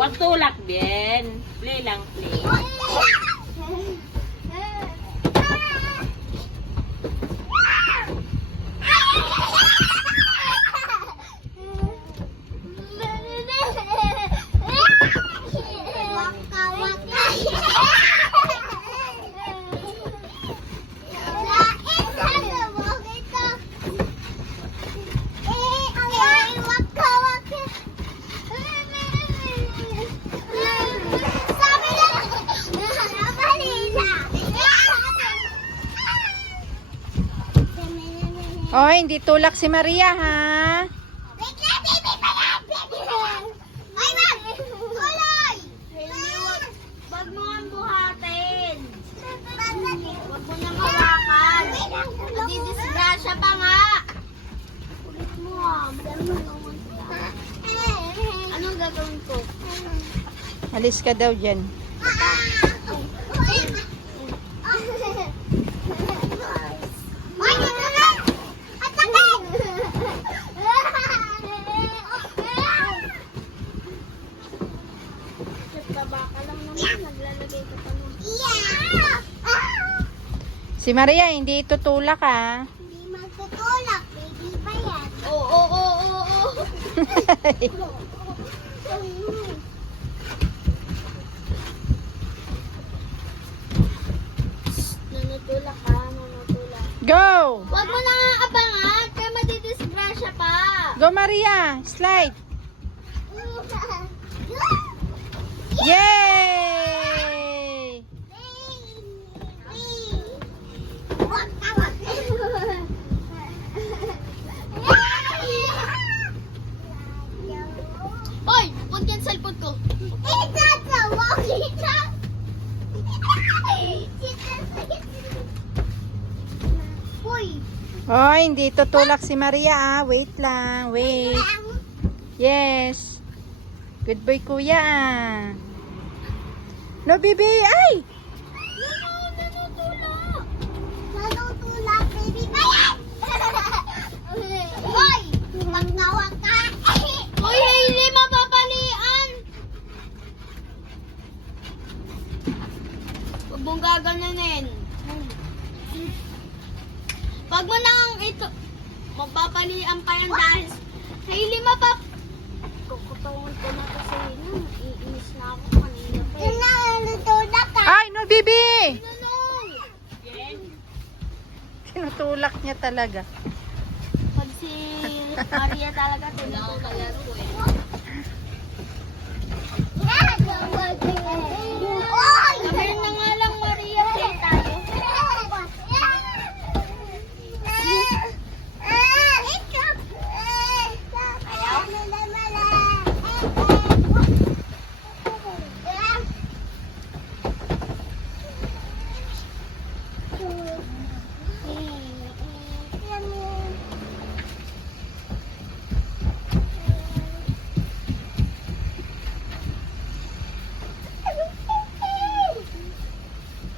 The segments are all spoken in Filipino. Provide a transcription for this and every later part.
Huwag tulak, Ben. Play lang, play. Oy, hindi tulak si Maria, ha? Wait lang, baby pa yan! Ay, ma'am! Tuloy! Wag mo ang buhatin. Wag mo nang hawakan. Nadidisgrasya pa nga. Ulit mo ah. Anong gagawin ko? Alis ka daw dyan. Ay, dito na! At sakit! Nagtaba ka lang naman. Naglalagay ka pa naman. Yeah! Si Maria, hindi tutulak, ha? Hindi magtutulak, baby pa yan. Oo. Nanutulak ka. Nanutulak. Go! Wag mo na nga abangan. Kaya madidisgrasya pa. Go, Maria! Slide! Yay! Hoy! Huwag yan sa cellphone ko. Oh, hindi tutulak si Maria, ah. Wait lang, wait. Yes. Good boy, kuya, ah. No, baby! Ay! Nanutulak, baby pa yan! Hoy! Magnawag ka! Hoy, Hailey! Mapapalian! Huwag mong gaganunin. Wag mo nang ito. Mapapalian pa yan dahil. Hailey, kukutawan ko na kasi yun. Iinis na ako kanina pa eh. Nanutulak ka! Ay, no, baby! Nanong! Tinutulak niya talaga. Pag si Maria talaga tinutulak ko eh. Oy! Sabi na nga lang Maria, play tayo.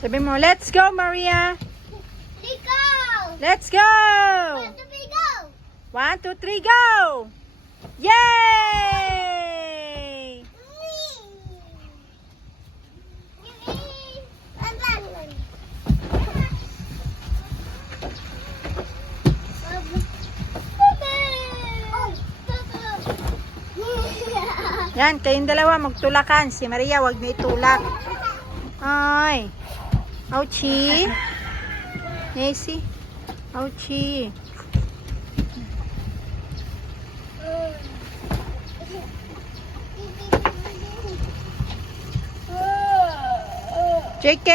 Sabi mo, let's go, Maria! Ikaw! Let's go! Where do we go? 1, 2, 3, go! Yay! Yan, kayong dalawa magtulakan. Si Maria, wag na itulak. Ay. Ouchie. Nancy. Ouchie. JK,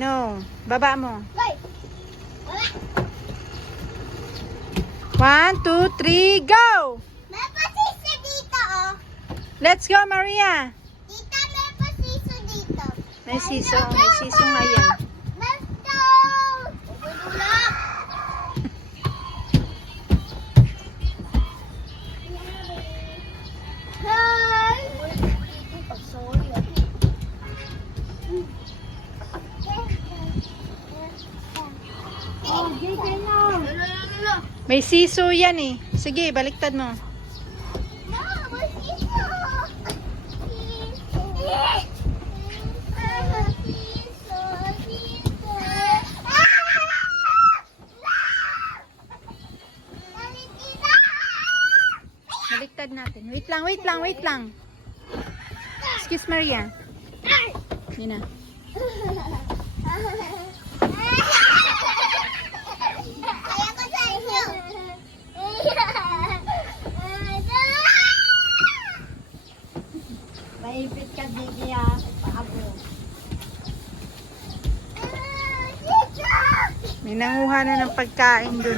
no. Baba mo. 1, 2, 3, go! May pasisa dito, oh. Let's go, Maria. Tita, may pasiso dito. May siso ngayon. Let's go! Tulak! Hi! May siso yan eh. Sige, baliktad mo. No, pasiso! wait lang. Excuse Maria. Yun na. Kaya ko sa inyo. Maipit ka, Didi, ha? Paabo. May nanguha na ng pagkain dun.